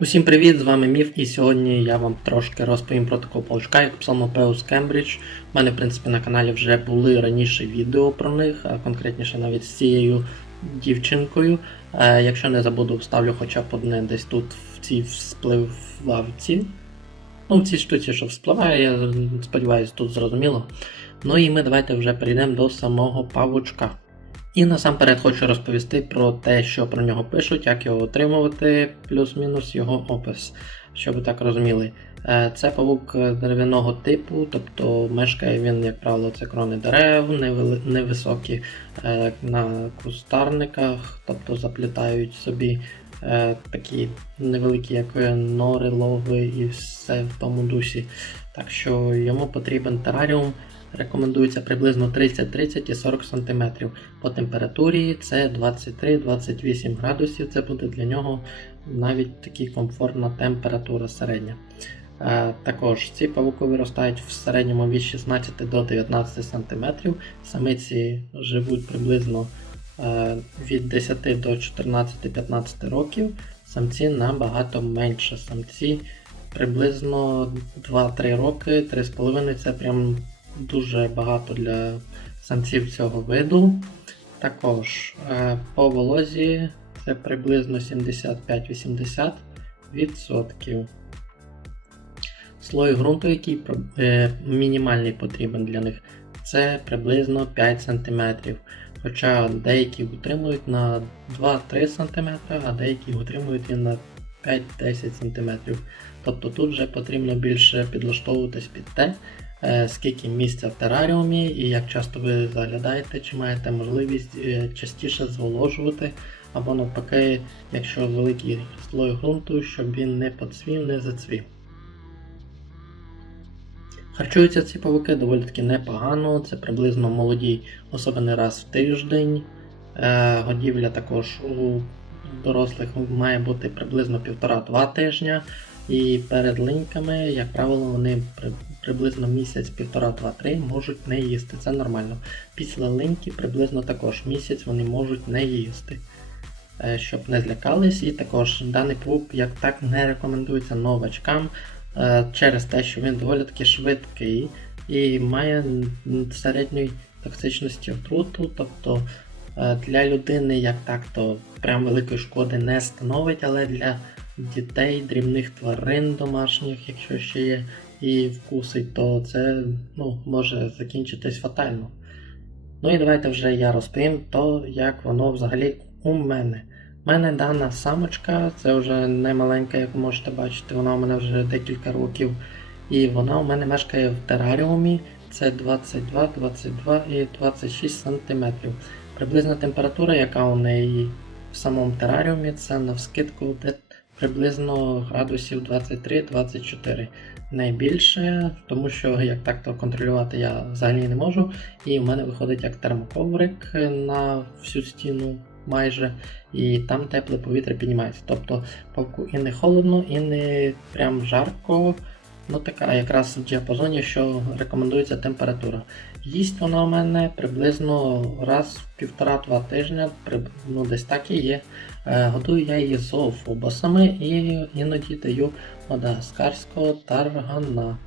Усім привіт, з вами Міф, і сьогодні я вам трошки розповім про такого паучка, як Псалмопеус Кембридж. У мене, в принципі, на каналі вже були раніше відео про них, а конкретніше навіть з цією дівчинкою. Е, якщо не забуду, вставлю хоча б одне десь тут в цій вспливавці. Ну, в цій штуці, що вспливає, я сподіваюся, тут зрозуміло. Ну і ми давайте вже перейдемо до самого павучка. І насамперед хочу розповісти про те, що про нього пишуть, як його отримувати, плюс-мінус його опис, щоб ви так розуміли. Е, Це павук дерев'яного типу, тобто мешкає він, як правило, це крони дерев, невисокі е, на кустарниках, тобто заплітають собі е, такі невеликі, як нори, лови і все в тому дусі. Так що йому потрібен тераріум. Рекомендується приблизно 30-30 і 40 см. По температурі це 23-28 градусів. Це буде для нього навіть такі комфортна температура середня. Е, також ці павуки виростають в середньому від 16 до 19 см. Самиці живуть приблизно е, від 10 до 14-15 років. Самці набагато менше. Самці приблизно 2-3 роки, 3,5 це прям дуже багато для самців цього виду. Також е, по волозі це приблизно 75-80%. Слой ґрунту, який е, мінімальний потрібен для них, це приблизно 5 см. Хоча деякі утримують на 2-3 см, а деякі утримують і на 5-10 см. Тобто тут вже потрібно більше підлаштовуватись під те, скільки місця в тераріумі і як часто ви заглядаєте, чи маєте можливість е, частіше зволожувати, або навпаки, якщо великий слой ґрунту, щоб він не поцвів, не зацвів. Харчуються ці павуки доволі таки непогано, це приблизно молоді особини раз в тиждень. Е, Годівля також у дорослих має бути приблизно 1,5-2 тижня. І перед линьками, як правило, вони приблизно місяць, півтора, два, три можуть не їсти. Це нормально. Після линьки приблизно також місяць вони можуть не їсти. Е, Щоб не злякались, і також даний паук як так не рекомендується новачкам е, через те, що він доволі таки швидкий і має середньої токсичності отруту, тобто е, для людини як так, то прям великої шкоди не становить, але для дітей, дрібних тварин домашніх, якщо ще є, і вкусить, то це ну, може закінчитись фатально. Ну і давайте вже я розповім то, як воно взагалі у мене. У мене дана самочка, це вже не маленька, як ви можете бачити, вона у мене вже декілька років. І вона у мене мешкає в тераріумі. Це 22, 22 і 26 см. Приблизна температура, яка у неї в самому тераріумі, це навскидку приблизно градусів 23-24. Найбільше, тому що як так то контролювати я взагалі не можу. І в мене виходить як термоковрик на всю стіну майже, і там тепле повітря піднімається. Тобто павку і не холодно, і не прям жарко. Ну така якраз в діапазоні, що рекомендується температура. Їсть вона у мене приблизно раз в півтора-два тижня, ну десь так і є. Е, Годую я її зоофобосами і іноді даю мадагаскарського таргана.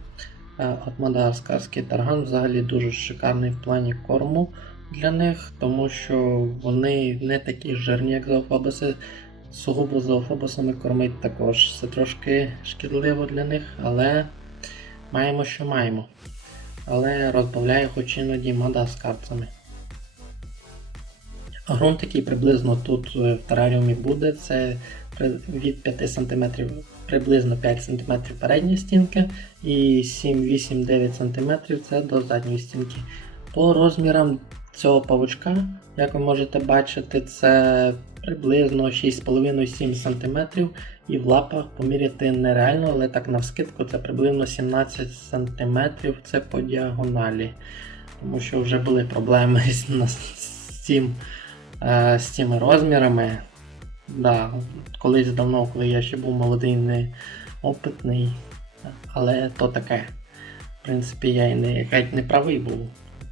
Е, От мадагаскарський тарган взагалі дуже шикарний в плані корму для них, тому що вони не такі жирні, як зоофобоси. Сугубо зоофобосами кормить також. Це трошки шкідливо для них, але маємо, що маємо. Але розбавляю хоч іноді мадагаскарцями. Грунт, який приблизно тут е, в тераріумі буде, це від 5 см приблизно 5 см передня стінка і 7-8-9 см це до задньої стінки. По розмірам цього павучка, як ви можете бачити, це приблизно 6,5-7 см і в лапах поміряти нереально, але так навскидку це приблизно 17 см це по діагоналі. Тому що вже були проблеми з, цим е, з цими розмірами. Да, колись давно, коли я ще був молодий, неопитний, але то таке. В принципі, я і не, геть не правий був.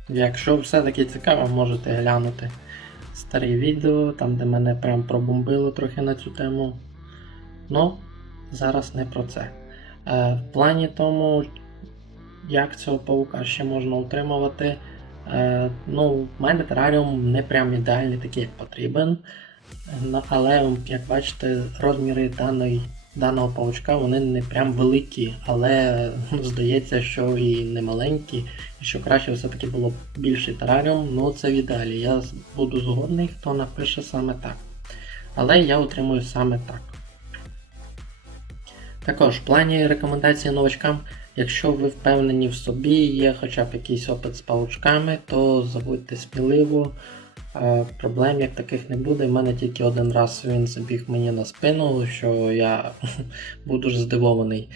Якщо все-таки цікаво, можете глянути старі відео, там де мене прям пробомбило трохи на цю тему. Ну, зараз не про це. Е, В плані тому, як цього паука ще можна утримувати. Е, ну, в мене тераріум не прям ідеальний такий, як потрібен. Ну, Але, як бачите, розміри даної, даного паучка вони не прям великі, але здається, що і не маленькі, і що краще все-таки було б більший тераріум, ну це в ідеалі. Я буду згодний, хто напише саме так. Але я утримую саме так. Також в плані рекомендацій новачкам, якщо ви впевнені в собі, є хоча б якийсь опит з паучками, то забудьте сміливо. Е, Проблем як таких не буде. У мене тільки один раз він забіг мені на спину, що я був дуже здивований.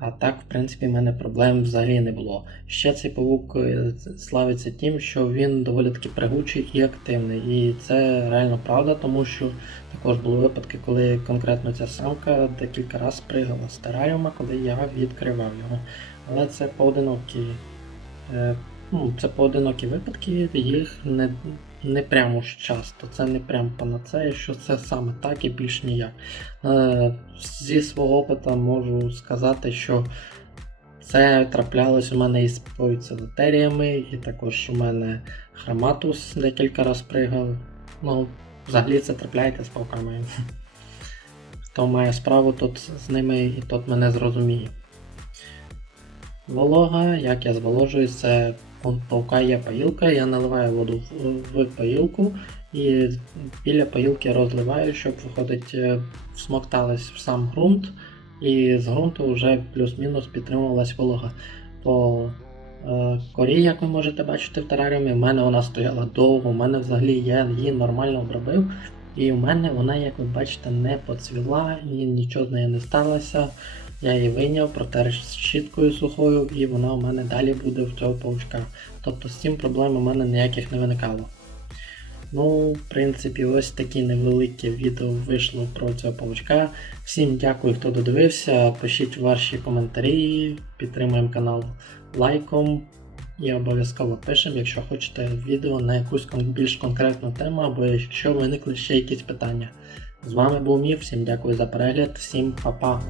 А так, в принципі, в мене проблем взагалі не було. Ще цей павук е, славиться тим, що він доволі таки пригучий і активний. І це реально правда, тому що також були випадки, коли конкретно ця самка декілька разів пригала з тераріума, коли я відкривав його. Але це поодинокі. Ну, це поодинокі випадки, їх не, не прямо ж часто. Це не прям панацея, що це саме так і більш ніяк. Е, Зі свого опиту можу сказати, що це траплялось у мене із поїцелотеріями, і також у мене храматус декілька разів пригав. Ну, взагалі це трапляється з павками. Хто має справу тут з ними і тот мене зрозуміє. Волога, як я зволожую, це у паука є паїлка, я наливаю воду в, в паїлку і біля паїлки розливаю, щоб виходить, е, всмокталась в сам ґрунт, і з ґрунту вже плюс-мінус підтримувалась волога. По е, корі, як ви можете бачити в тераріумі, в мене вона стояла довго, у мене взагалі я її нормально обробив. І в мене вона, як ви бачите, не поцвіла і нічого з нею не сталося. Я її вийняв, протер щіткою сухою, і вона у мене далі буде в цього паучка. Тобто з цим проблем у мене ніяких не виникало. Ну, в принципі, ось таке невелике відео вийшло про цього паучка. Всім дякую, хто додивився. Пишіть ваші коментарі, підтримуємо канал лайком і обов'язково пишемо, якщо хочете відео на якусь більш конкретну тему, або якщо виникли ще якісь питання. З вами був Міф, всім дякую за перегляд, всім па-па.